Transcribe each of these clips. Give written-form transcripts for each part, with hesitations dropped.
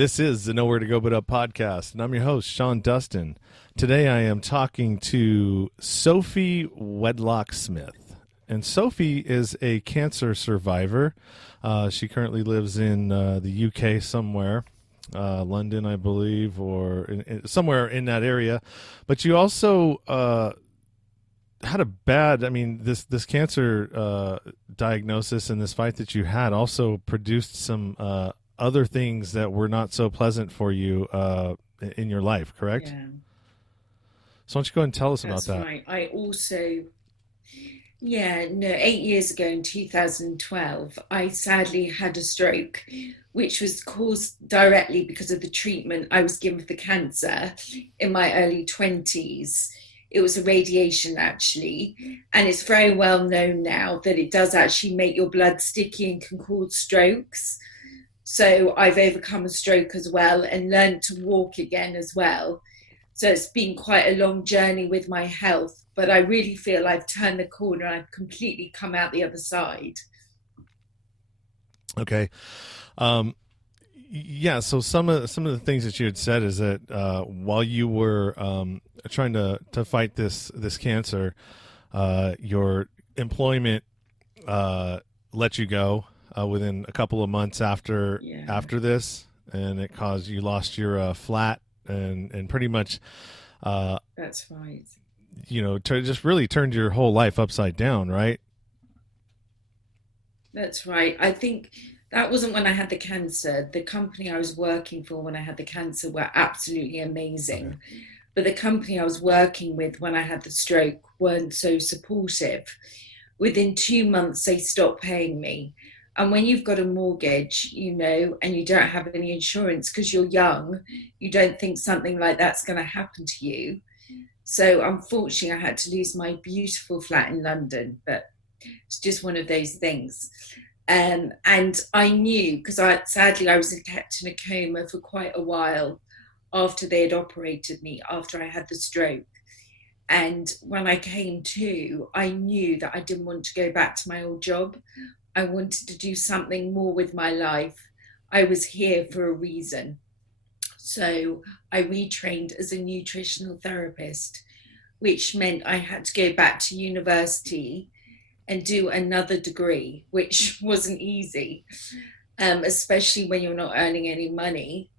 This is the Nowhere to Go But Up podcast, and I'm your host, Sean Dustin. Today I am talking to Sophie Wedlock-Smith. And Sophie is a cancer survivor. She currently lives in the UK somewhere, London, I believe, or somewhere in that area. But you also had a bad, this cancer diagnosis and this fight that you had also produced some other things that were not so pleasant for you in your life, correct? Yeah, So why don't you go ahead and tell us about that's that? right. I also, yeah, no, 8 years ago in 2012, I sadly had a stroke, which was caused directly because of the treatment I was given for the cancer in my early 20s. It was a radiation, actually, and it's very well known now that it does actually make your blood sticky and can cause strokes. So I've overcome a stroke as well and learned to walk again as well. So it's been quite a long journey with my health, but I really feel I've turned the corner. I've completely come out the other side. Okay. Um, yeah. So some of the things that you had said is that while you were trying to fight this cancer, your employment let you go within a couple of months Yeah, after this, and it caused you lost your flat and pretty much uh, that's right. just really turned your whole life upside down, right? That's right. I think that wasn't when I had the cancer. The company I was working for when I had the cancer were absolutely Okay. amazing. But the company I was working with when I had the stroke weren't so supportive. Within 2 months, they stopped paying me. And when you've got a mortgage, and you don't have any insurance because you're young, you don't think something like that's going to happen to you. So unfortunately, I had to lose my beautiful flat in London, but it's just one of those things. And I knew because I was kept in a coma for quite a while after they had operated me, after I had the stroke. And when I came to, I knew that I didn't want to go back to my old job. I wanted to do something more with my life. I was here for a reason. So I retrained as a nutritional therapist, which meant I had to go back to university and do another degree, which wasn't easy, especially when you're not earning any money.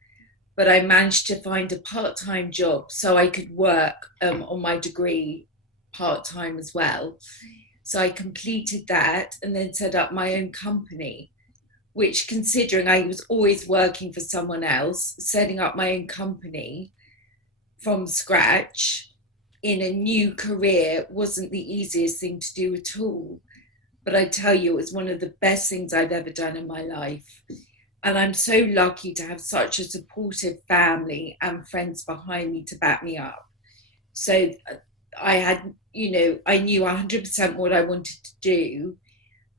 But I managed to find a part time job so I could work on my degree part time as well. So I completed that and then set up my own company, which, considering I was always working for someone else, setting up my own company from scratch in a new career wasn't the easiest thing to do at all. But I tell you, it was one of the best things I've ever done in my life. And I'm so lucky to have such a supportive family and friends behind me to back me up. So I had, I knew 100% what I wanted to do.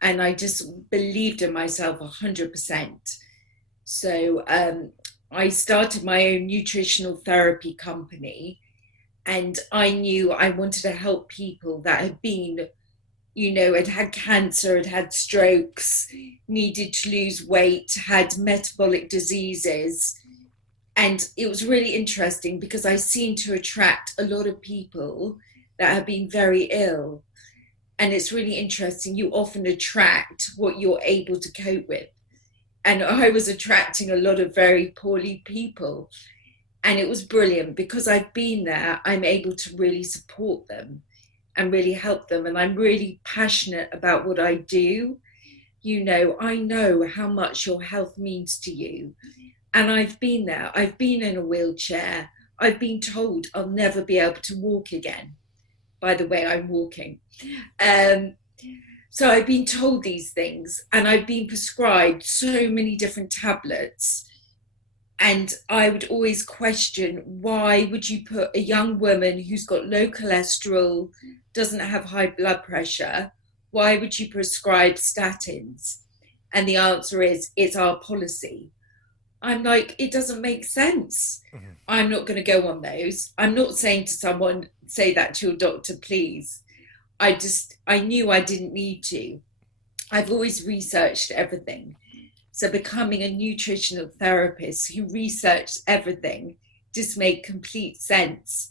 And I just believed in myself 100%. So I started my own nutritional therapy company. And I knew I wanted to help people that had been, had cancer, had strokes, needed to lose weight, had metabolic diseases. And it was really interesting because I seemed to attract a lot of people that have been very ill. And it's really interesting. You often attract what you're able to cope with. And I was attracting a lot of very poorly people. And it was brilliant because I've been there. I'm able to really support them and really help them. And I'm really passionate about what I do. I know how much your health means to you. And I've been there. I've been in a wheelchair. I've been told I'll never be able to walk again. By the way, I'm walking. Um, so I've been told these things and I've been prescribed so many different tablets. And I would always question, why would you put a young woman who's got low cholesterol, doesn't have high blood pressure, why would you prescribe statins? And the answer is, it's our policy. I'm like, it doesn't make sense. Mhm. I'm not going to go on those. I'm not saying to someone, say that to your doctor, please. I knew I didn't need to. I've always researched everything. So becoming a nutritional therapist who researched everything just made complete sense.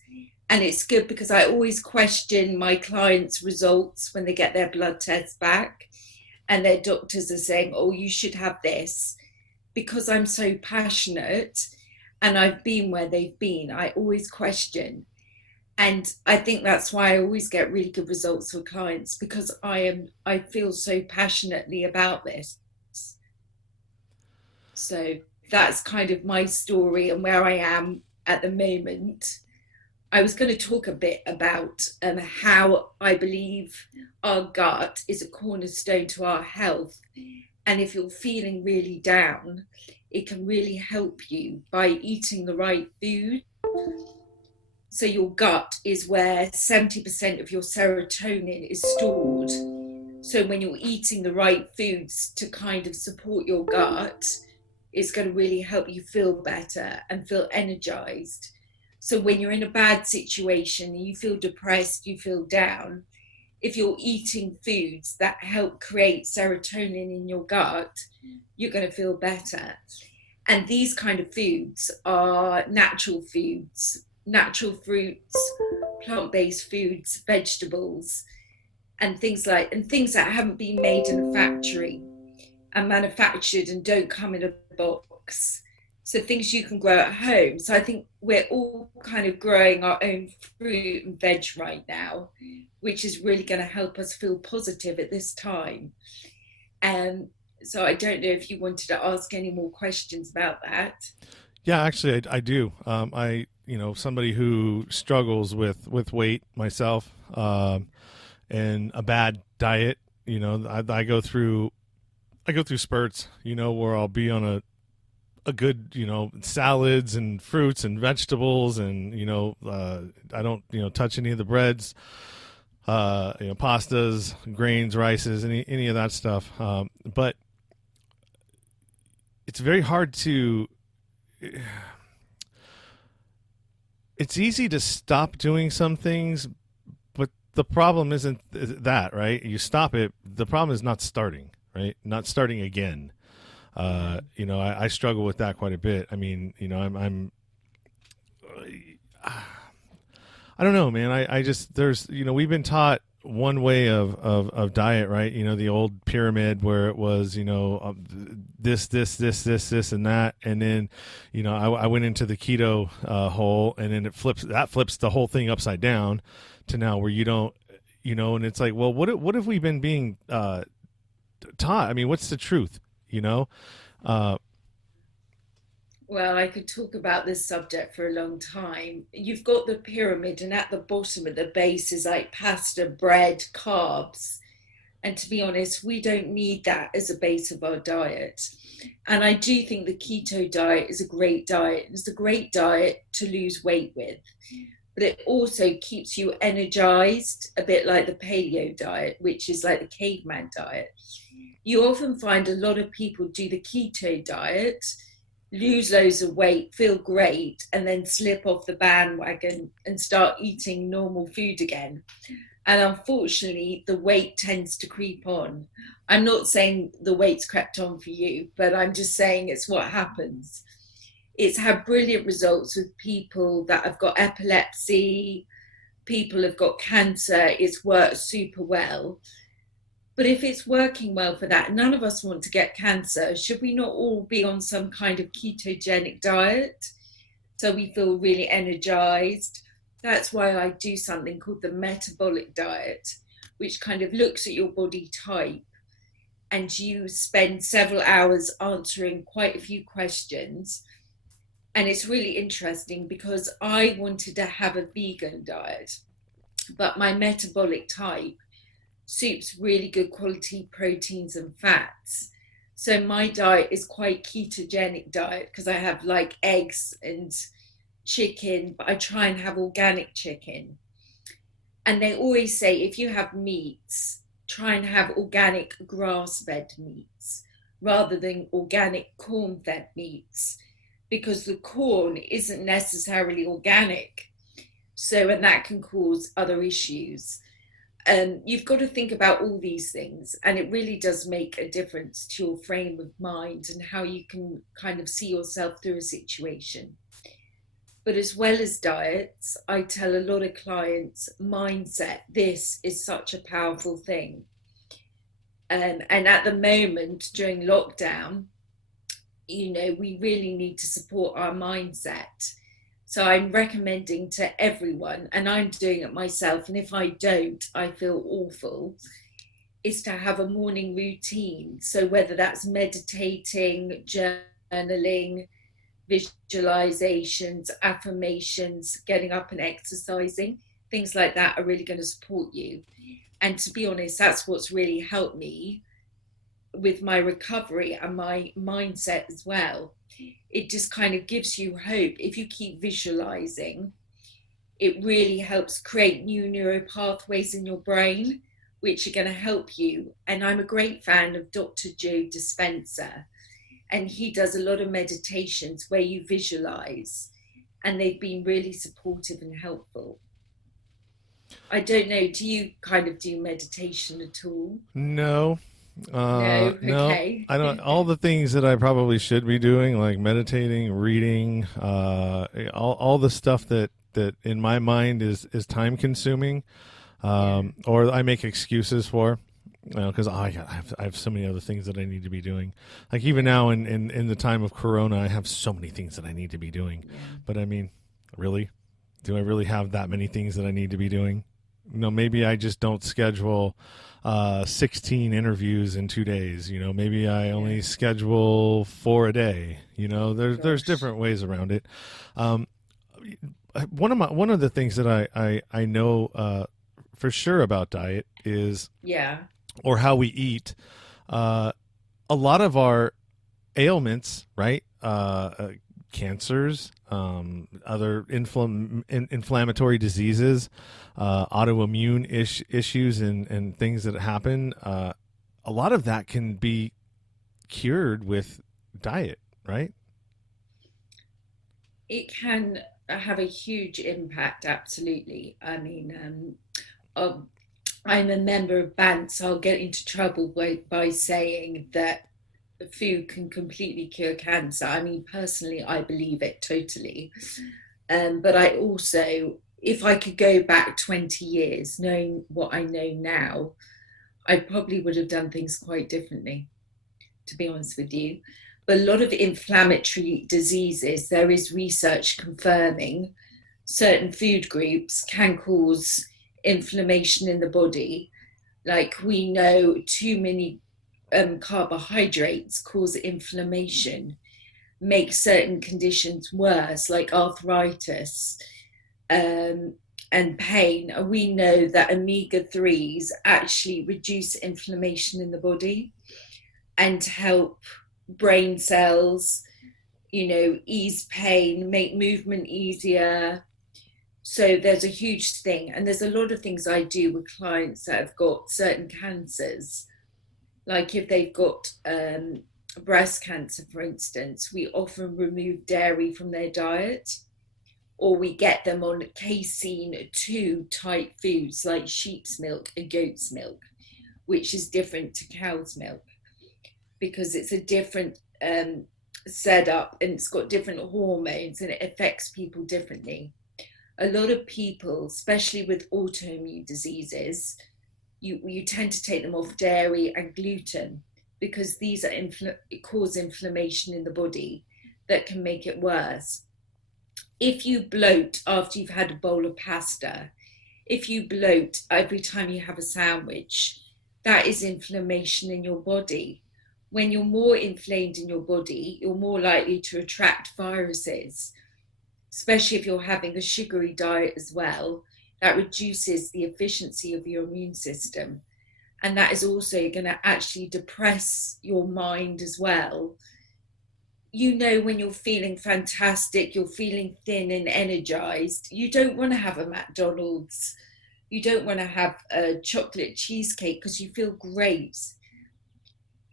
And it's good because I always question my clients' results when they get their blood tests back and their doctors are saying, oh, you should have this. Because I'm so passionate and I've been where they've been, I always question. And I think that's why I always get really good results for clients, because I feel so passionately about this. So that's kind of my story and where I am at the moment. I was going to talk a bit about how I believe our gut is a cornerstone to our health. And if you're feeling really down, it can really help you by eating the right food. So your gut is where 70% of your serotonin is stored. So when you're eating the right foods to kind of support your gut, it's going to really help you feel better and feel energized. So when you're in a bad situation, you feel depressed, you feel down, if you're eating foods that help create serotonin in your gut, you're going to feel better. And these kind of foods are natural foods, natural fruits, plant-based foods, vegetables, and things that haven't been made in a factory and manufactured and don't come in a box. So things you can grow at home. So I think we're all kind of growing our own fruit and veg right now, which is really going to help us feel positive at this time. So I don't know if you wanted to ask any more questions about that. Yeah, actually, I do. Somebody who struggles with weight myself, and a bad diet. I go through spurts. Where I'll be on a good, salads and fruits and vegetables, and I don't touch any of the breads, pastas, grains, rices, any of that stuff. But it's very hard to. It's easy to stop doing some things, but the problem isn't that, right? You stop it. The problem is not starting, right? Not starting again. I struggle with that quite a bit. I mean, I don't know, man. I just, we've been taught one way of diet, right? The old pyramid where it was, this, and that. And then, I went into the keto hole, and then it flips the whole thing upside down to now where you don't, and it's like, well, what have we been being taught? I mean, what's the truth? Well, I could talk about this subject for a long time. You've got the pyramid, and at the bottom, at the base, is like pasta, bread, carbs. And to be honest, we don't need that as a base of our diet. And I do think the keto diet is a great diet. It's a great diet to lose weight with. But it also keeps you energized, a bit like the paleo diet, which is like the caveman diet. You often find a lot of people do the keto diet, lose loads of weight, feel great, and then slip off the bandwagon and start eating normal food again. And unfortunately, the weight tends to creep on. I'm not saying the weight's crept on for you, but I'm just saying it's what happens. It's had brilliant results with people that have got epilepsy, people have got cancer. It's worked super well. But if it's working well for that, none of us want to get cancer. Should we not all be on some kind of ketogenic diet so we feel really energized? That's why I do something called the metabolic diet, which kind of looks at your body type, and you spend several hours answering quite a few questions. And it's really interesting because I wanted to have a vegan diet, but my metabolic type suits really good quality proteins and fats. So my diet is quite ketogenic diet because I have like eggs and chicken, but I try and have organic chicken. And they always say if you have meats, try and have organic grass-fed meats rather than organic corn-fed meats, because the corn isn't necessarily organic. So, and that can cause other issues. You've got to think about all these things, and it really does make a difference to your frame of mind and how you can kind of see yourself through a situation. But as well as diets, I tell a lot of clients, mindset, this is such a powerful thing. And at the moment, during lockdown, we really need to support our mindset. So I'm recommending to everyone, and I'm doing it myself, and if I don't, I feel awful, is to have a morning routine. So whether that's meditating, journaling, visualizations, affirmations, getting up and exercising, things like that are really going to support you. And to be honest, that's what's really helped me with my recovery and my mindset as well. It just kind of gives you hope. If you keep visualizing, it really helps create new neural pathways in your brain, which are going to help you. And I'm a great fan of Dr. Joe Dispenza, and he does a lot of meditations where you visualize, and they've been really supportive and helpful. I don't know, do you kind of do meditation at all? No, No? no, Okay. I don't. All the things that I probably should be doing, like meditating, reading, all the stuff that in my mind is time consuming, Yeah. or I make excuses for. Because I have so many other things that I need to be doing. Like even Yeah. now in the time of Corona, I have so many things that I need to be doing. Yeah. But I mean, really, do I really have that many things that I need to be doing? No, maybe I just don't schedule 16 interviews in 2 days. Maybe I Yeah. only schedule 4 a day. There's Gosh. different ways around it. Um, one of the things that I know for sure about diet is Yeah. or how we eat, uh, a lot of our ailments, right? Cancers, other inflammatory diseases, autoimmune issues, and things that happen. A lot of that can be cured with diet, right? It can have a huge impact, absolutely. I mean, um, I'm a member of mBANT, so I'll get into trouble by saying that food can completely cure cancer. I mean, personally, I believe it totally. But I also, if I could go back 20 years, knowing what I know now, I probably would have done things quite differently, to be honest with you. But a lot of inflammatory diseases, there is research confirming certain food groups can cause inflammation in the body. Like we know too many carbohydrates cause inflammation, make certain conditions worse, like arthritis um, and pain. And we know that omega 3s actually reduce inflammation in the body and help brain cells, ease pain, make movement easier. So there's a huge thing. And there's a lot of things I do with clients that have got certain cancers. Like if they've got breast cancer, for instance, we often remove dairy from their diet, or we get them on casein 2 type foods like sheep's milk and goat's milk, which is different to cow's milk because it's a different setup and it's got different hormones and it affects people differently. A lot of people, especially with autoimmune diseases, you tend to take them off dairy and gluten because these are cause inflammation in the body that can make it worse. If you bloat after you've had a bowl of pasta, if you bloat every time you have a sandwich, that is inflammation in your body. When you're more inflamed in your body, you're more likely to attract viruses, especially if you're having a sugary diet as well. That reduces the efficiency of your immune system. And that is also going to actually depress your mind as well. When you're feeling fantastic, you're feeling thin and energized, you don't want to have a McDonald's. You don't want to have a chocolate cheesecake because you feel great,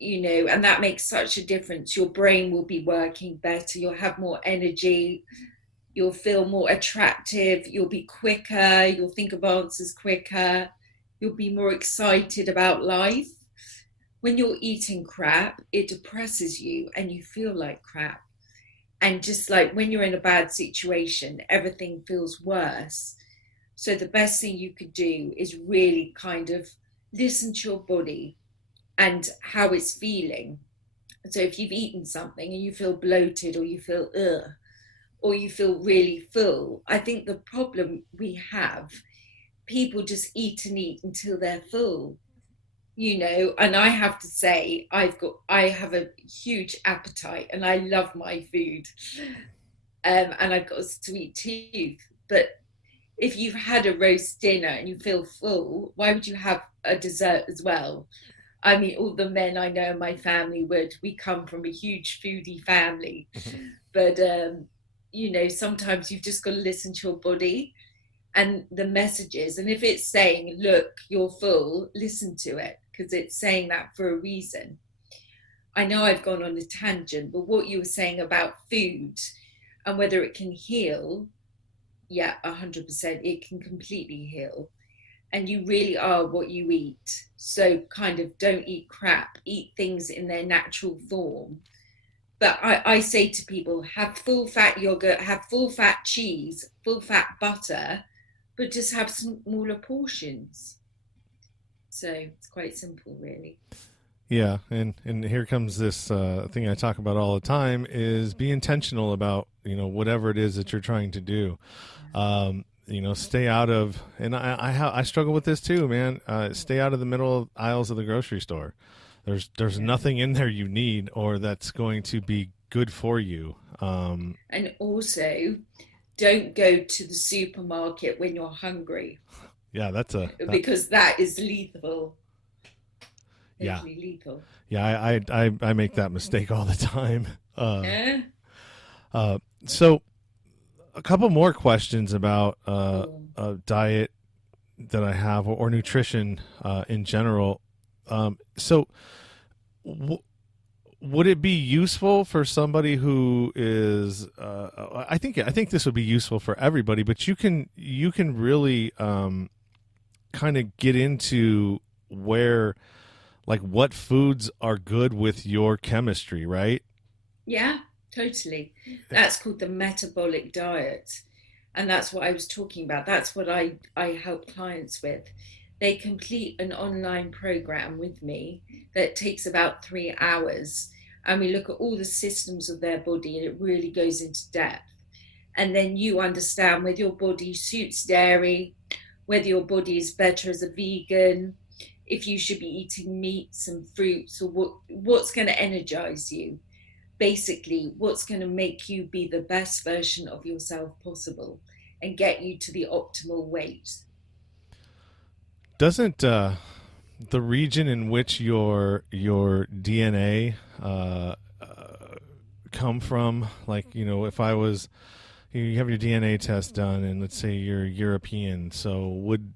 and that makes such a difference. Your brain will be working better. You'll have more energy. You'll feel more attractive. You'll be quicker. You'll think of answers quicker. You'll be more excited about life. When you're eating crap, it depresses you and you feel like crap. And just like when you're in a bad situation, everything feels worse. So the best thing you could do is really kind of listen to your body and how it's feeling. So if you've eaten something and you feel bloated or you feel ugh, or you feel really full, I think the problem we have, people just eat and eat until they're full, and I have to say, I have a huge appetite and I love my food. And I've got a sweet tooth. But if you've had a roast dinner and you feel full, why would you have a dessert as well? I mean, all the men I know in my family we come from a huge foodie family. But, sometimes you've just got to listen to your body and the messages. And if it's saying, look, you're full, listen to it, because it's saying that for a reason. I know I've gone on a tangent, but what you were saying about food and whether it can heal, yeah, 100%, it can completely heal. And you really are what you eat. So kind of don't eat crap, eat things in their natural form. But I say to people, have full fat yogurt, have full fat cheese, full fat butter, but just have smaller portions. So it's quite simple, really. Yeah, and here comes this thing I talk about all the time is be intentional about whatever it is that you're trying to do. Stay out of, and I struggle with this too, man. Stay out of the middle aisles of the grocery store. There's nothing in there you need or that's going to be good for you. And also, don't go to the supermarket when you're hungry, Yeah, because that is lethal. yeah, Totally lethal. yeah. I make that mistake all the time. Yeah. So a couple more questions about Cool. diet that I have or nutrition in general. So, would it be useful for somebody who is? I think this would be useful for everybody, but you can really kind of get into where like what foods are good with your chemistry, right? Yeah, totally. That's called the metabolic diet. And that's what I was talking about. That's what I help clients with. They complete an online program with me that takes about 3 hours. And we look at all the systems of their body and it really goes into depth. And then you understand whether your body suits dairy, whether your body is better as a vegan, if you should be eating meats and fruits, or what's going to energize you. Basically, what's going to make you be the best version of yourself possible and get you to the optimal weight. Doesn't the region in which your DNA come from, like if I was you have your DNA test done, and let's say you're European, so would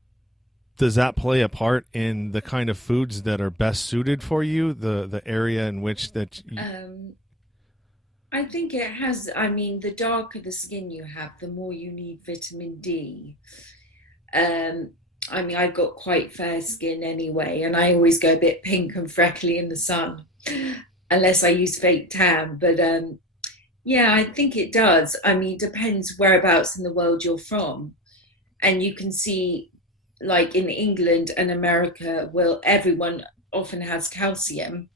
does that play a part in the kind of foods that are best suited for you, the area in which that I think it has. I mean, the darker the skin you have, the more you need vitamin D. Um, I mean, I've got quite fair skin anyway, and I always go a bit pink and freckly in the sun, unless I use fake tan. But yeah, I think it does. I mean, it depends whereabouts in the world you're from. And you can see, like in England and America, well, everyone often has calcium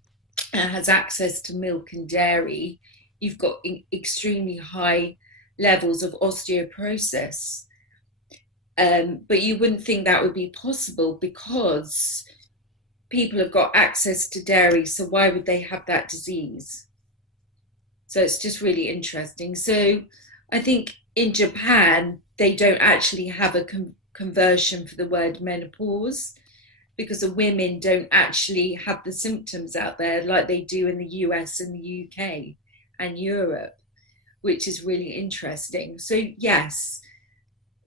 and has access to milk and dairy. You've got extremely high levels of osteoporosis. But you wouldn't think that would be possible because people have got access to dairy. So why would they have that disease? So it's just really interesting. So I think in Japan, they don't actually have a conversion for the word menopause because the women don't actually have the symptoms out there like they do in the US and the UK and Europe, which is really interesting. So, yes,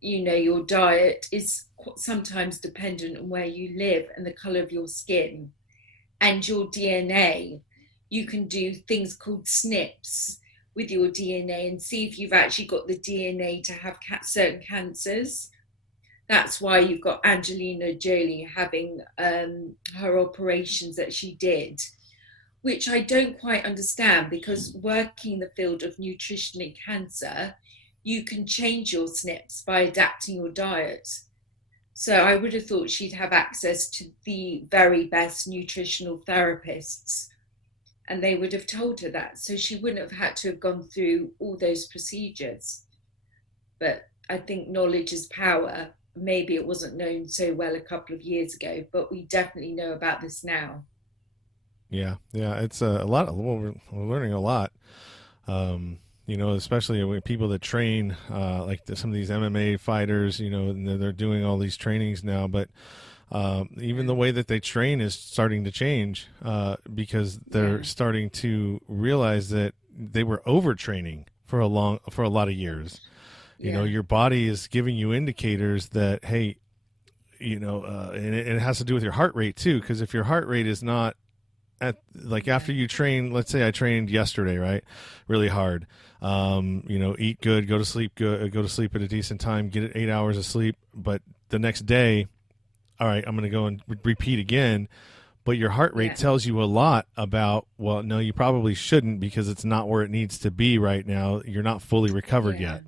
your diet is sometimes dependent on where you live and the color of your skin and your DNA. You can do things called SNPs with your DNA and see if you've actually got the DNA to have certain cancers. That's why you've got Angelina Jolie having her operations that she did, which I don't quite understand, because working in the field of nutrition and cancer, you can change your SNPs by adapting your diet. So I would have thought she'd have access to the very best nutritional therapists, and they would have told her that. So she wouldn't have had to have gone through all those procedures. But I think knowledge is power. Maybe it wasn't known so well a couple of years ago, but we definitely know about this now. Yeah, yeah, it's a lot. We're learning a lot. Especially with people that train, like some of these MMA fighters. And they're doing all these trainings now, but even the way that they train is starting to change because they're starting to realize that they were overtraining for a lot of years. Your body is giving you indicators that, hey, and it has to do with your heart rate too, because if your heart rate is not after you train, let's say I trained yesterday, right, really hard, eat good, go to sleep good, go to sleep at a decent time, get 8 hours of sleep, but the next day, all right, I'm going to go and repeat again. But your heart rate tells you a lot about, well, no, you probably shouldn't, because it's not where it needs to be right now. You're not fully recovered yet.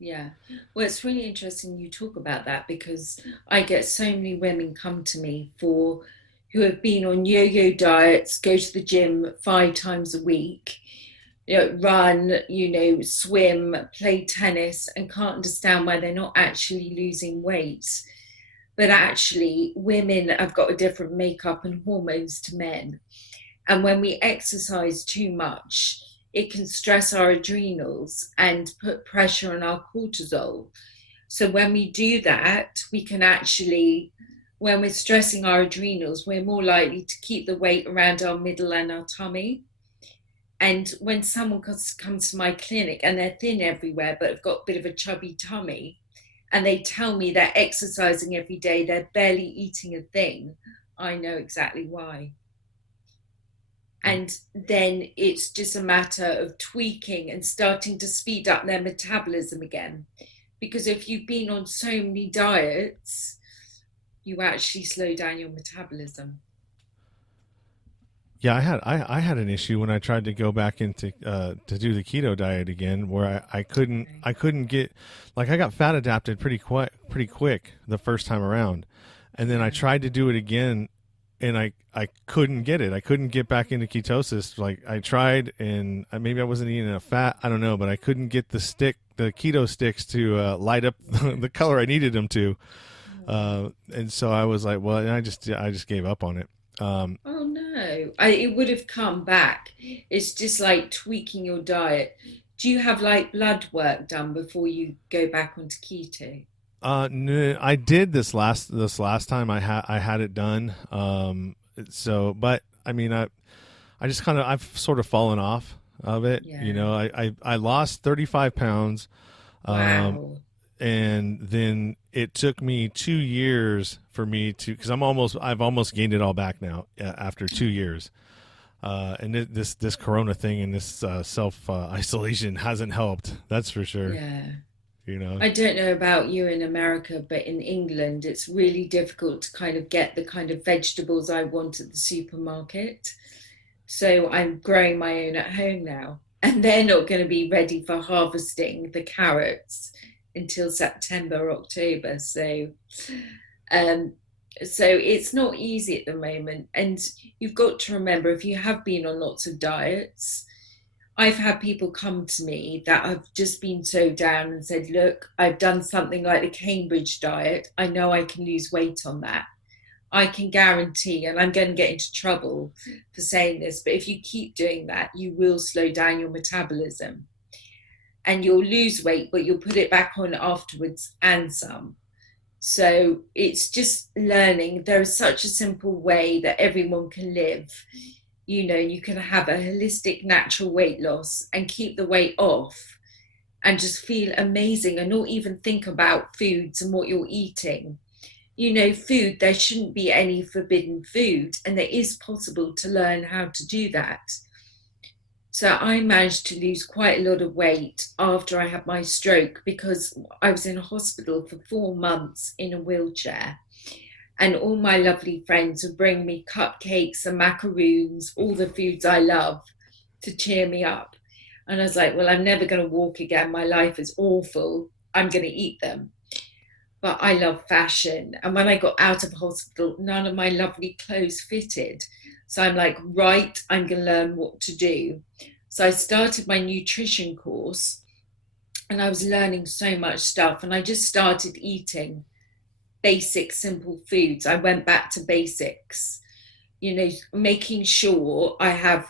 Yeah. Well, it's really interesting you talk about that, because I get so many women come to me who have been on yo-yo diets, go to the gym 5 times a week, run, swim, play tennis, and can't understand why they're not actually losing weight. But actually, women have got a different makeup and hormones to men. And when we exercise too much, it can stress our adrenals and put pressure on our cortisol. So when we do that, we can actually, when we're stressing our adrenals, we're more likely to keep the weight around our middle and our tummy. And when someone comes to my clinic and they're thin everywhere, but have got a bit of a chubby tummy, and they tell me they're exercising every day, they're barely eating a thing, I know exactly why. And then it's just a matter of tweaking and starting to speed up their metabolism again. Because if you've been on so many diets, you actually slow down your metabolism. Yeah, I had an issue when I tried to go back into to do the keto diet again, where I couldn't get, like, I got fat adapted pretty quick the first time around, and then I tried to do it again, and I couldn't get it. I couldn't get back into ketosis. Like, I tried, and maybe I wasn't eating enough fat. I don't know, but I couldn't get the keto sticks to light up the color I needed them to, and so I was like, well, and I just gave up on it. Oh no, it would have come back. It's just like tweaking your diet. Do you have like blood work done before you go back onto keto? No, I did this last time I had it done. But I mean, I just I've sort of fallen off of it. Yeah. I lost 35 pounds. Um, Wow. and then it took me 2 years for me to, because I've almost gained it all back now after 2 years. And this Corona thing and this self isolation hasn't helped. That's for sure. Yeah. You know. I don't know about you in America, but in England, it's really difficult to kind of get the kind of vegetables I want at the supermarket. So I'm growing my own at home now, and they're not going to be ready for harvesting the carrots until September, October. Um, so it's not easy at the moment. And you've got to remember, if you have been on lots of diets, I've had people come to me that have just been so down and said, look, I've done something like the Cambridge diet. I know I can lose weight on that. I can guarantee, and I'm going to get into trouble for saying this, but if you keep doing that, you will slow down your metabolism and you'll lose weight, but you'll put it back on afterwards and some. So it's just learning. There is such a simple way that everyone can live. You can have a holistic, natural weight loss and keep the weight off and just feel amazing and not even think about foods and what you're eating. Food, there shouldn't be any forbidden food, and it is possible to learn how to do that. So I managed to lose quite a lot of weight after I had my stroke because I was in hospital for 4 months in a wheelchair. And all my lovely friends would bring me cupcakes and macaroons, all the foods I love, to cheer me up. And I was like, well, I'm never going to walk again. My life is awful. I'm going to eat them. But I love fashion. And when I got out of hospital, none of my lovely clothes fitted. So I'm like, right, I'm going to learn what to do. So I started my nutrition course and I was learning so much stuff. And I just started eating basic, simple foods. I went back to basics, making sure I have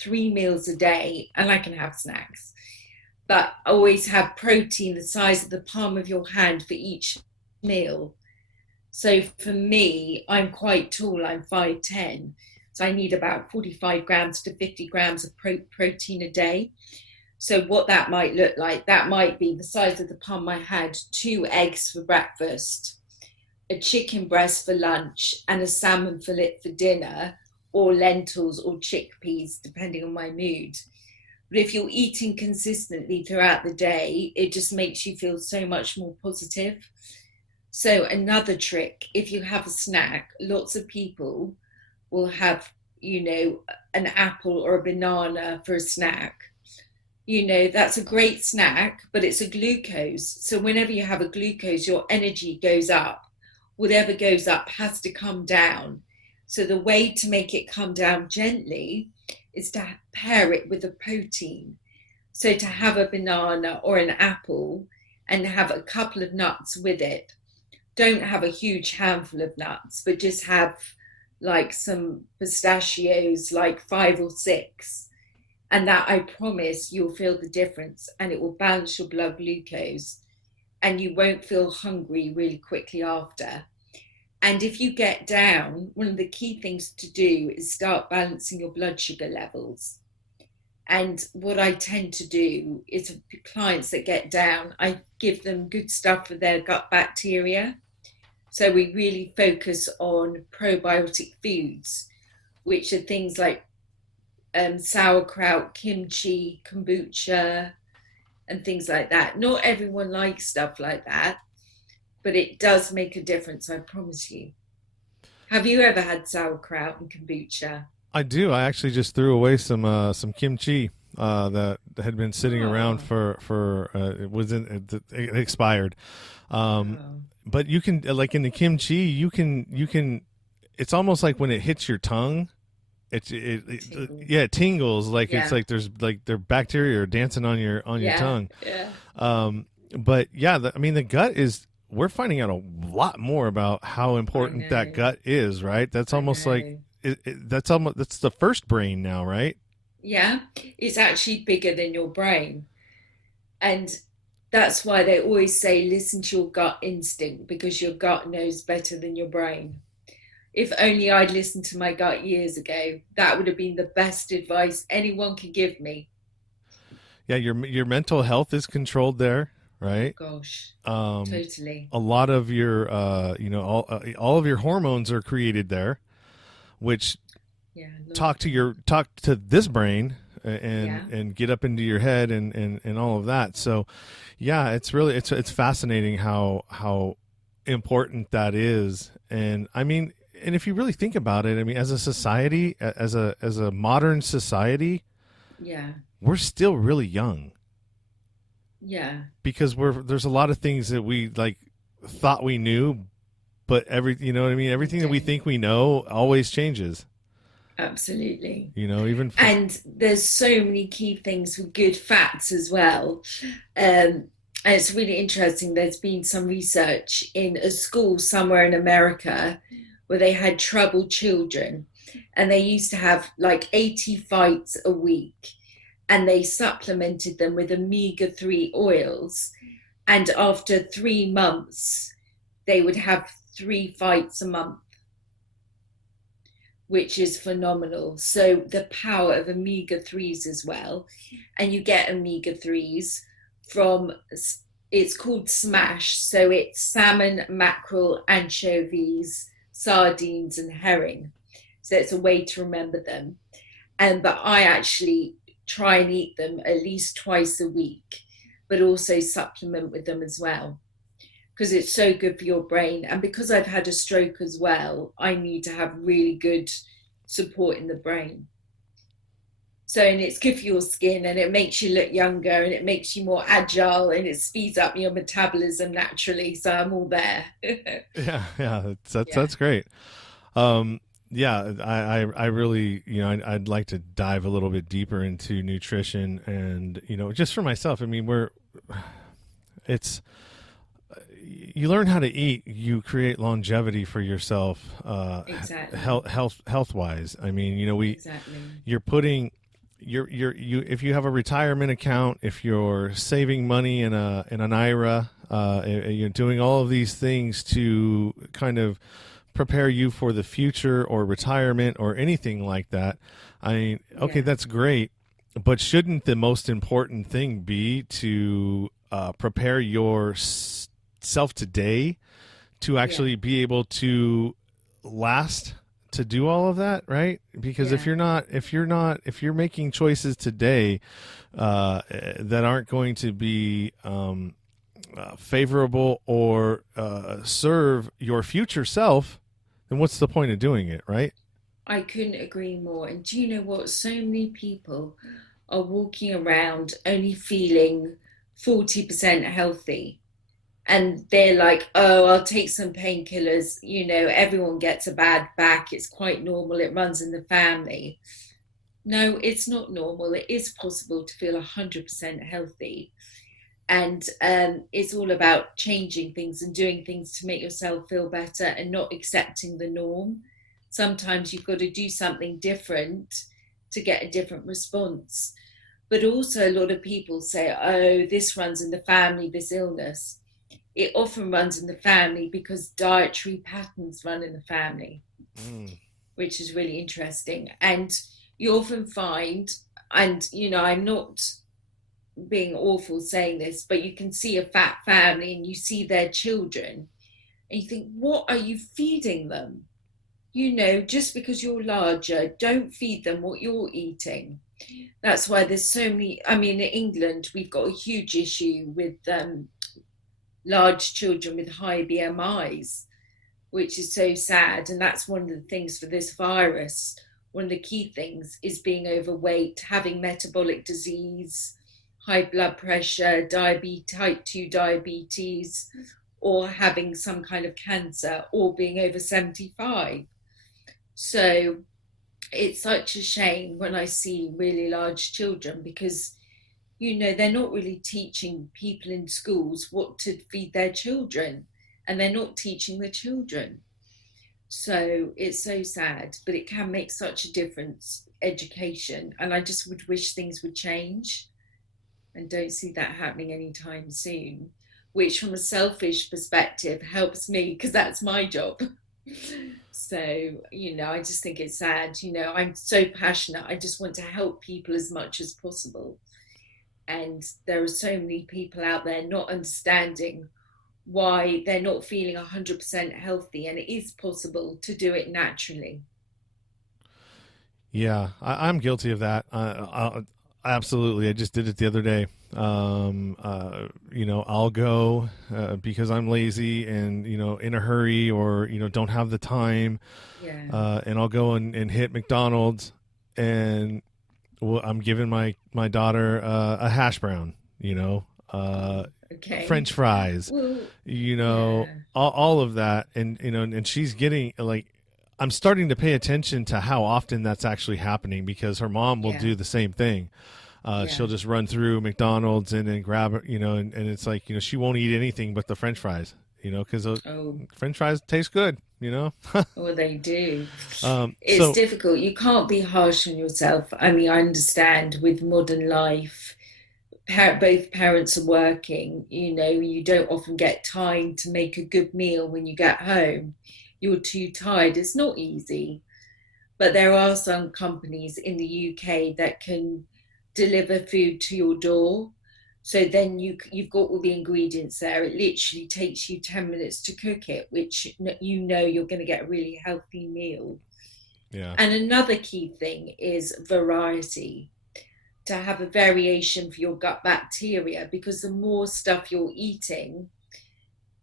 3 meals a day and I can have snacks, but always have protein the size of the palm of your hand for each meal. So for me, I'm quite tall, I'm 5'10". So I need about 45 grams to 50 grams of protein a day. So what that might look like, that might be the size of the palm of my hand, 2 eggs for breakfast, a chicken breast for lunch, and a salmon fillet for dinner, or lentils or chickpeas, depending on my mood. But if you're eating consistently throughout the day, it just makes you feel so much more positive. So another trick, if you have a snack, lots of people will have, an apple or a banana for a snack. That's a great snack, but it's a glucose. So whenever you have a glucose, your energy goes up. Whatever goes up has to come down. So the way to make it come down gently is to pair it with a protein. So to have a banana or an apple and have a couple of nuts with it. Don't have a huge handful of nuts, but just have like some pistachios, like 5 or 6. And that, I promise, you'll feel the difference and it will balance your blood glucose and you won't feel hungry really quickly after. And if you get down, one of the key things to do is start balancing your blood sugar levels. And what I tend to do is, clients that get down, I give them good stuff for their gut bacteria. So we really focus on probiotic foods, which are things like sauerkraut, kimchi, kombucha, and things like that. Not everyone likes stuff like that, but it does make a difference, I promise you. Have you ever had sauerkraut and kombucha? I do. I actually just threw away some kimchi that had been sitting around Oh, for it was it expired. oh, But you can, like in the kimchi, you can. It's almost like when it hits your tongue, tingles. yeah, it tingles, like it's Yeah, like there's like their bacteria are dancing on your yeah, tongue. yeah. But yeah, I mean the gut is. We're finding out a lot more about how I important that know, gut is, right? That's I almost like know. that's the first brain now, right? Yeah, it's actually bigger than your brain. And that's why they always say listen to your gut instinct, because your gut knows better than your brain. If only I'd listened to my gut years ago, that would have been the best advice anyone could give me. Yeah, your mental health is controlled there, Oh right? gosh, Um, totally. a lot of your all of your hormones are created there, which Yeah, a lot of them. talk to this brain Yeah, and get up into your head and all of that. So yeah, it's really it's fascinating how important that is. And I mean, and if you really think about it, I mean, as a society, as a modern society, yeah, we're still really young yeah, because there's a lot of things that we like thought we knew, but you know what I mean, we everything that we don't. think we know always changes, Absolutely. even for And there's so many key things with good fats as well. And it's really interesting. There's been some research in a school somewhere in America where they had troubled children and they used to have like 80 fights a week and they supplemented them with omega-3 oils. And after 3 months, they would have 3 fights a month, which is phenomenal. So the power of omega-3s as well. And you get omega-3s from, it's called SMASH. So it's salmon, mackerel, anchovies, sardines, and herring. So it's a way to remember them. But I actually try and eat them at least twice a week, but also supplement with them as well, because it's so good for your brain. And because I've had a stroke as well, I need to have really good support in the brain. So, and it's good for your skin, and it makes you look younger, and it makes you more agile, and it speeds up your metabolism naturally. So I'm all there. Yeah, yeah, Yeah. that's great. Um, yeah, I really, I'd like to dive a little bit deeper into nutrition, and just for myself. I mean, it's you learn how to eat, you create longevity for yourself, Exactly. health wise. I mean, Exactly. you're putting you if you have a retirement account, if you're saving money in an IRA, you're doing all of these things to kind of prepare you for the future or retirement or anything like that. I mean, okay, Yeah. that's great, but shouldn't the most important thing be to prepare yourself today to Yeah. actually be able to last to do all of that, right? Because Yeah. if you're making choices today that aren't going to be favorable or serve your future self, then what's the point of doing it, right? I couldn't agree more. And do you know what? So many people are walking around only feeling 40% healthy. And they're like, oh, I'll take some painkillers. Everyone gets a bad back. It's quite normal. It runs in the family. No, it's not normal. It is possible to feel 100% healthy. And it's all about changing things and doing things to make yourself feel better and not accepting the norm. Sometimes you've got to do something different to get a different response. But also, a lot of people say, oh, this runs in the family, this illness. It often runs in the family because dietary patterns run in the family, Mm. which is really interesting. And you often find, and I'm not being awful saying this, but you can see a fat family and you see their children and you think, what are you feeding them? Just because you're larger, don't feed them what you're eating. That's why there's so many. I mean, in England, we've got a huge issue with large children with high BMIs, which is so sad. And that's one of the things for this virus. One of the key things is being overweight, having metabolic disease, high blood pressure, diabetes, type 2 diabetes, or having some kind of cancer, or being over 75. So it's such a shame when I see really large children because they're not really teaching people in schools what to feed their children, and they're not teaching the children. So it's so sad, but it can make such a difference, education. And I just would wish things would change, and don't see that happening anytime soon, which from a selfish perspective helps me because that's my job. So, I just think it's sad. I'm so passionate. I just want to help people as much as possible. And there are so many people out there not understanding why they're not feeling 100% healthy, and it is possible to do it naturally. Yeah, I'm guilty of that. Absolutely. I just did it the other day. I'll go because I'm lazy and, in a hurry or, don't have the time. Yeah. And I'll go and hit McDonald's and I'm giving my daughter a hash brown, Okay. French fries, Well, yeah. all of that. And, and she's getting like, I'm starting to pay attention to how often that's actually happening because her mom will Yeah. do the same thing. Yeah. She'll just run through McDonald's and then grab it, and it's like, she won't eat anything but the French fries, because Oh, French fries taste good. oh, they do. It's So difficult. You can't be harsh on yourself. I mean, I understand with modern life, both parents are working. You don't often get time to make a good meal when you get home. You're too tired. It's not easy. But there are some companies in the UK that can deliver food to your door. So then you've got all the ingredients there. It literally takes you 10 minutes to cook it, which you're going to get a really healthy meal. yeah, And another key thing is variety. to have a variation for your gut bacteria, because the more stuff you're eating,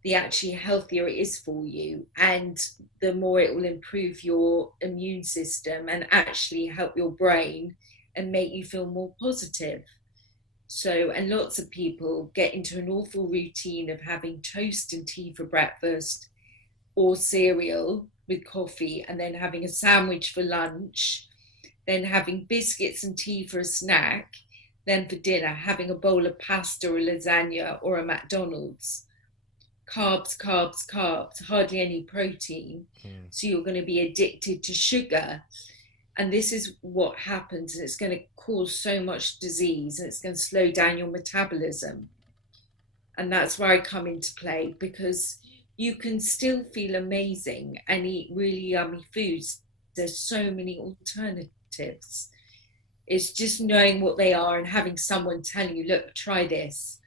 the actually healthier it is for you, and the more it will improve your immune system and actually help your brain and make you feel more positive. So, and lots of people get into an awful routine of having toast and tea for breakfast, or cereal with coffee, and then having a sandwich for lunch, then having biscuits and tea for a snack, then for dinner having a bowl of pasta or lasagna or a McDonald's. Carbs, carbs, carbs, hardly any protein. So you're going to be addicted to sugar. And this is what happens, and it's going to cause so much disease, and it's going to slow down your metabolism. And that's where I come into play, because you can still feel amazing and eat really yummy foods. There's so many alternatives. It's just knowing what they are and having someone tell you, look, try this.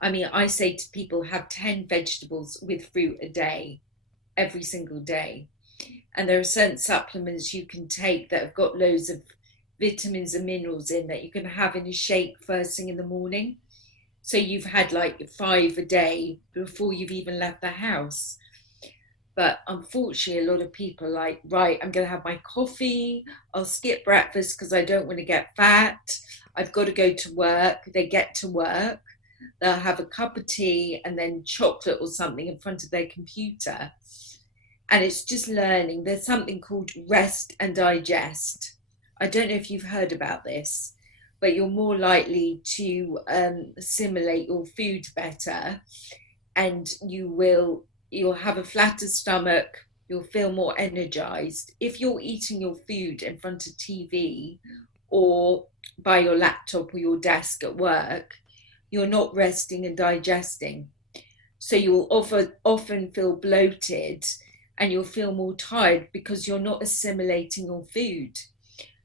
I mean, I say to people, have 10 vegetables with fruit a day, every single day. And there are certain supplements you can take that have got loads of vitamins and minerals in that you can have in a shake first thing in the morning. So you've had like 5 a day before you've even left the house. But unfortunately, a lot of people are like, right, I'm going to have my coffee. I'll skip breakfast because I don't want to get fat. I've got to go to work. They get to work. They'll have a cup of tea and then chocolate or something in front of their computer. And it's just learning. There's something called rest and digest. I don't know if you've heard about this, but you're more likely to assimilate your food better, and you'll have a flatter stomach, you'll feel more energized. If you're eating your food in front of TV or by your laptop or your desk at work, you're not resting and digesting. So you'll often feel bloated, and you'll feel more tired because you're not assimilating your food.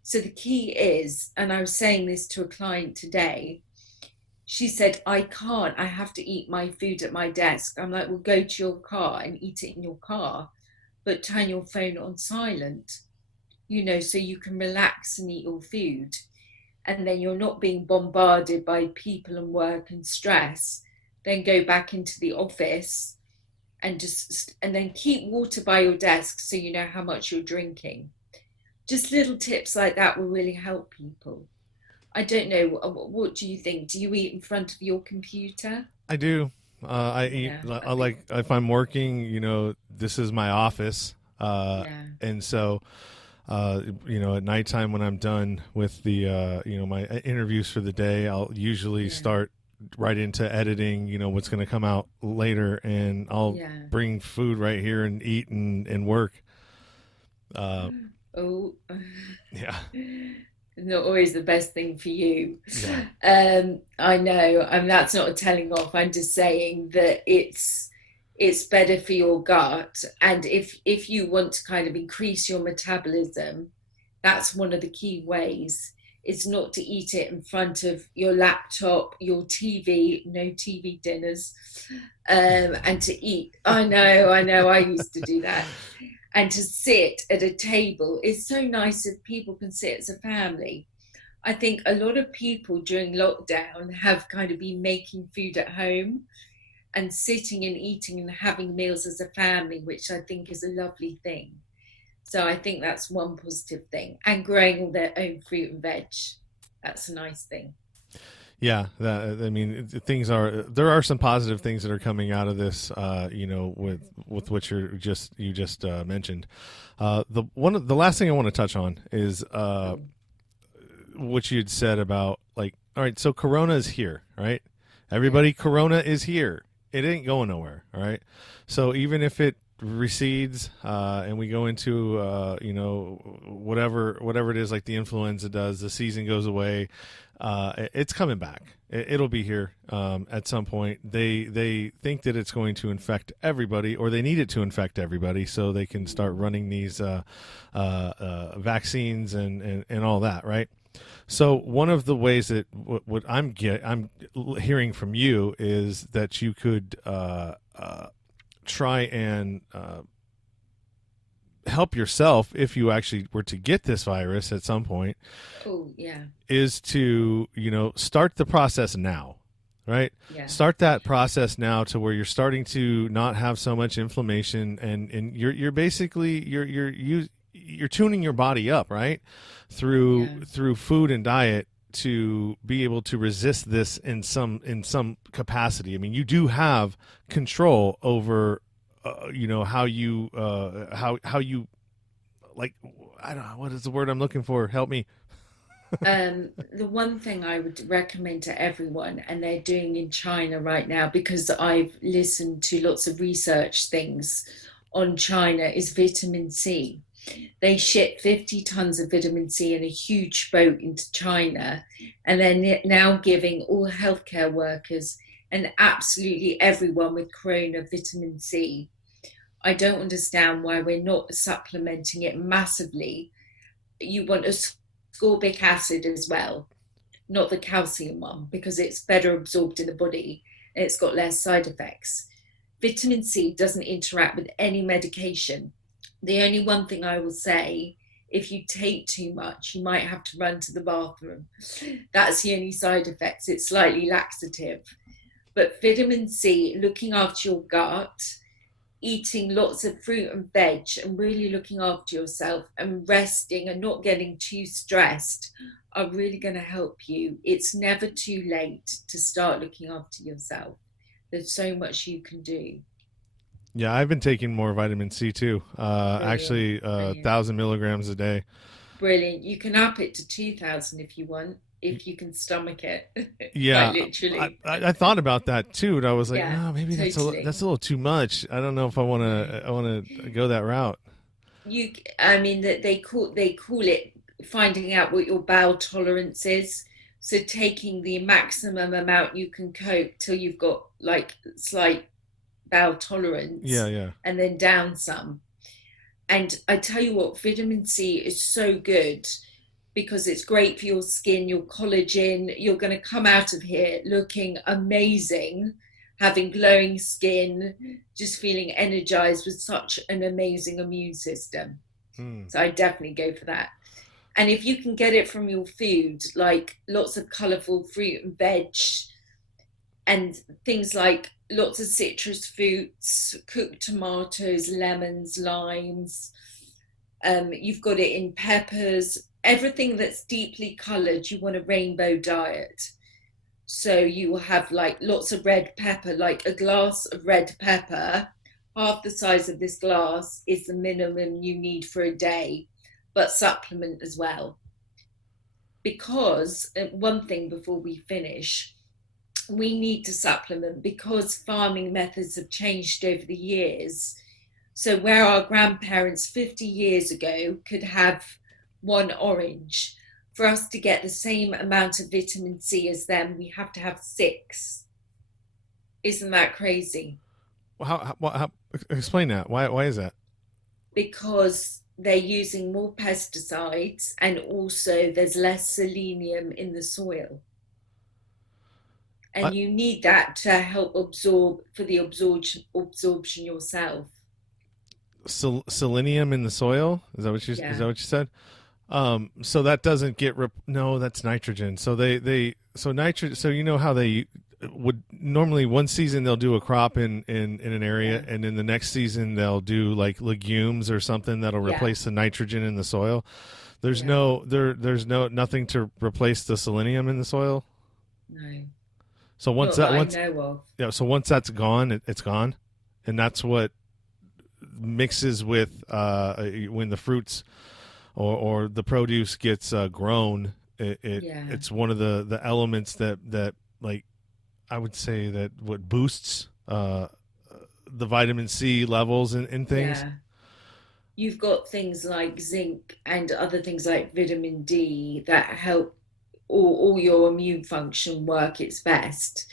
So the key is, and I was saying this to a client today, she said, I have to eat my food at my desk. I'm like, well, go to your car and eat it in your car, but turn your phone on silent, so you can relax and eat your food. And then you're not being bombarded by people and work and stress. Then go back into the office and then keep water by your desk so you know how much you're drinking. Just little tips like that will really help people. I don't know. What do you think? Do you eat in front of your computer? I do. I eat. Yeah, I like if I'm working. This is my office, yeah, and so at nighttime when I'm done with the my interviews for the day, I'll usually yeah, start right into editing. What's going to come out later, and I'll yeah. bring food right here and eat and work. Uh, Oh, yeah, not always the best thing for you. yeah, I know. That's not a telling off. I'm just saying that it's better for your gut, and if you want to kind of increase your metabolism, that's one of the key ways. It's not to eat it in front of your laptop, your TV, no TV dinners, and to eat. I know, I used to do that. And to sit at a table. It's so nice if people can sit as a family. I think a lot of people during lockdown have kind of been making food at home and sitting and eating and having meals as a family, which I think is a lovely thing. So I think that's one positive thing. And growing all their own fruit and veg. That's a nice thing. yeah. I mean, there are some positive things that are coming out of this. With what you just mentioned. The last thing I want to touch on is what you'd said about, like, all right, so Corona is here, right? Everybody, Corona is here. It ain't going nowhere, all right? So even if it recedes and we go into whatever it is, like the influenza does, the season goes away, it's coming back. It'll be here at some point. They think that it's going to infect everybody, or they need it to infect everybody, so they can start running these vaccines and all that, right? So one of the ways that what I'm hearing from you is that you could try and help yourself if you actually were to get this virus at some point Oh, yeah. is to, start the process now, right? Yeah. Start that process now to where you're starting to not have so much inflammation, and you're basically you're tuning your body up, right? Yeah. Through food and diet to be able to resist this in some capacity. I mean, you do have control over how you, like, I don't know, what is the word I'm looking for? Help me. The one thing I would recommend to everyone, and they're doing in China right now, because I've listened to lots of research things on China, is vitamin C. They ship 50 tons of vitamin C in a huge boat into China, and they're now giving all healthcare workers and absolutely everyone with corona vitamin C. I don't understand why we're not supplementing it massively. You want ascorbic acid as well, not the calcium one, because it's better absorbed in the body and it's got less side effects. Vitamin C doesn't interact with any medication. The only one thing I will say, if you take too much, you might have to run to the bathroom. That's the only side effects. It's slightly laxative. But vitamin C, looking after your gut, eating lots of fruit and veg, and really looking after yourself and resting and not getting too stressed are really going to help you. It's never too late to start looking after yourself. There's so much you can do. Yeah, I've been taking more vitamin C too. Brilliant. Actually, Brilliant. 1,000 milligrams a day. Brilliant. You can up it to 2,000 if you want, if you can stomach it. Quite Yeah, I, literally. I I thought about that too, and I was like, Yeah, no, maybe totally. that's a little too much. I don't know if No. I want to go that route. You I mean that they call it finding out what your bowel tolerance is. So taking the maximum amount you can cope till you've got like slight bowel Yeah, tolerance, yeah. and then down some. And I tell you what, vitamin C is so good because it's great for your skin, your collagen. You're going to come out of here looking amazing, having glowing skin, just feeling energized with such an amazing immune system. Hmm. So I definitely go for that. And if you can get it from your food, like lots of colorful fruit and veg, and things like lots of citrus fruits, cooked tomatoes, lemons, limes. You've got it in peppers, everything that's deeply colored. You want a rainbow diet. So you will have like lots of red pepper, like a glass of red pepper. Half the size of this glass is the minimum you need for a day, but supplement as well. Because one thing before we finish, we need to supplement because farming methods have changed over the years. So, where our grandparents 50 years ago could have one orange, for us to get the same amount of vitamin C as them, we have to have six. Isn't that crazy? Well, how explain that? Why is that? Because they're using more pesticides and also there's less selenium in the soil. I, And you need that to help absorb for the absorption yourself. Selenium in the soil? Is Yeah. that what you said? So that doesn't get no, that's nitrogen. So so nitrogen. So you know how they would normally one season they'll do a crop in an area, Yeah. and then the next season they'll do like legumes or something that'll Yeah. replace the nitrogen in the soil. There's Yeah. no there's no nothing to replace the selenium in the soil. No. So Not that I know of. once that's gone, it's gone, and that's what mixes with when the fruits or the produce gets grown. Yeah. It's one of the elements that like I would say that what boosts the vitamin C levels in things. Yeah. You've got things like zinc and other things like vitamin D that help all your immune function work its best.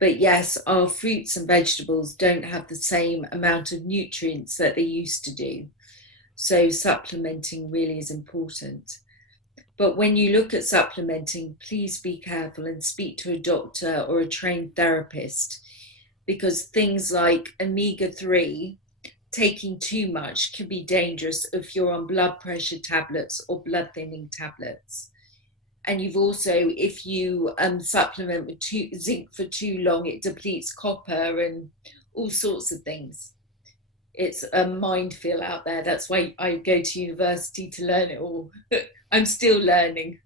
But yes, our fruits and vegetables don't have the same amount of nutrients that they used to do. So supplementing really is important. But when you look at supplementing, please be careful and speak to a doctor or a trained therapist, because things like omega 3 taking too much can be dangerous if you're on blood pressure tablets or blood thinning tablets. And you've also, if you supplement with zinc for too long, it depletes copper and all sorts of things. It's a minefield out there. That's why I go to university to learn it all. I'm still learning.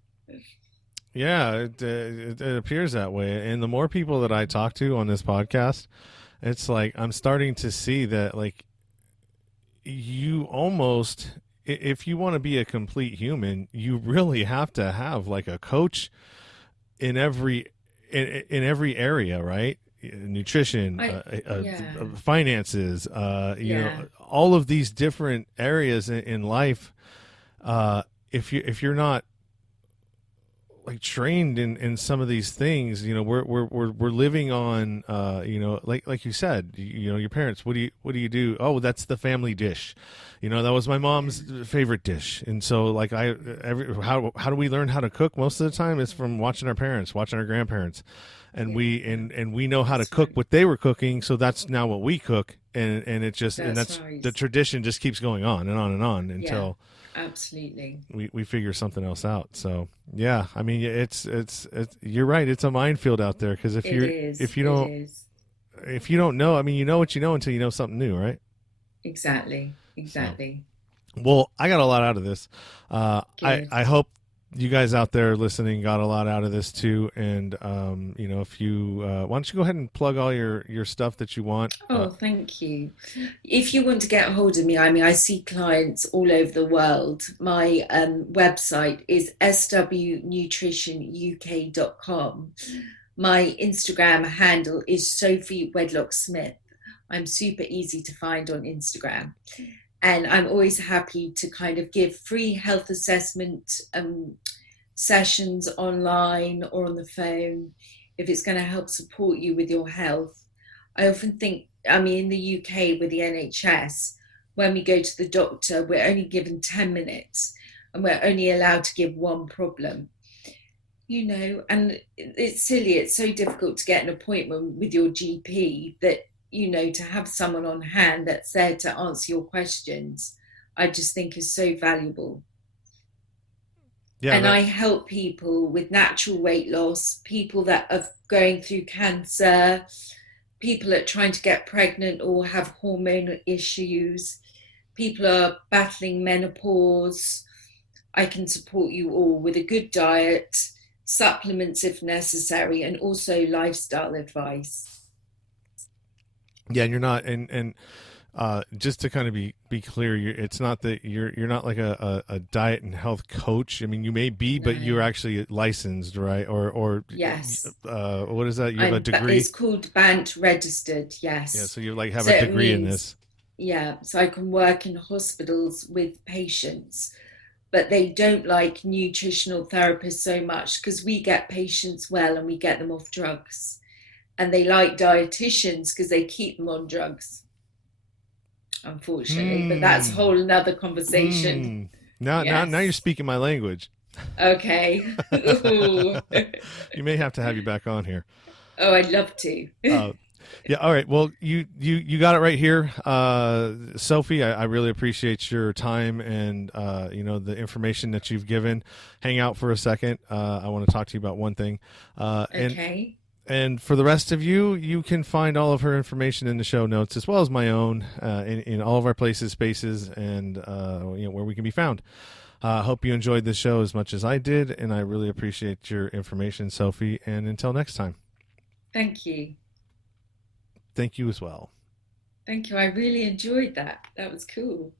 Yeah, it appears that way. And the more people that I talk to on this podcast, it's like I'm starting to see that, like, you almost, if you want to be a complete human, you really have to have like a coach in in every area, right? Nutrition, Yeah, finances, yeah, all of these different areas in life. If you're not like trained in some of these things, we're living on, like you said, your parents, what do you do? Oh, that's the family dish. That was my mom's yeah, favorite dish. And so like how do we learn how to cook? Most of the time it's from watching our parents, watching our grandparents, and yeah. we know how to That's cook right. what they were cooking. So that's now what we cook. And it just, and That's that's right. the tradition just keeps going on and on and on Yeah, until absolutely. we figure something else out. So yeah, I mean, it's you're right. It's a minefield out there, because It is. if you It don't is. know, I mean, you know what you know until you know something new, right? Exactly. So, Exactly. well, I got a lot out of this. Good. I hope you guys out there listening got a lot out of this too. And if you why don't you go ahead and plug all your stuff that you want? Oh, thank you. If you want to get a hold of me, I mean, I see clients all over the world. My website is swnutritionuk.com. My Instagram handle is Sophie Wedlock-Smith. I'm super easy to find on Instagram. And I'm always happy to kind of give free health assessment sessions online or on the phone if it's going to help support you with your health. I often think, I mean, in the UK with the NHS, when we go to the doctor, we're only given 10 minutes and we're only allowed to give one problem. And it's silly, it's so difficult to get an appointment with your GP that, to have someone on hand that's there to answer your questions, I just think is so valuable. Yeah, And that I help people with natural weight loss, people that are going through cancer, people that are trying to get pregnant or have hormonal issues, people are battling menopause. I can support you all with a good diet, supplements if necessary, and also lifestyle advice. yeah, and you're not, and just to kind of be clear, it's not that you're not like a diet and health coach. I mean, you may be, but you're No. actually licensed, right? Or Yes. what is that? You have a degree. It's called BANT registered, Yeah, yes. so you like have So a it degree in means, this. yeah, so I can work in hospitals with patients, but they don't like nutritional therapists so much because we get patients well and we get them off drugs. And they like dietitians because they keep them on drugs, unfortunately. But that's a Hmm. whole another conversation. Hmm. Now you're Yes. speaking my language. Okay. Ooh. You may have to have you back on here. Oh, I'd love to. Uh, yeah. All right. Well, you got it right here, Sophie. I really appreciate your time and the information that you've given. Hang out for a second. I want to talk to you about one thing, and Okay. and for the rest of you, you can find all of her information in the show notes, as well as my own, in all of our places, spaces, and where we can be found. I hope you enjoyed this show as much as I did, and I really appreciate your information, Sophie. And until next time, Thank you. thank you as well. Thank you. I really enjoyed that. That was cool.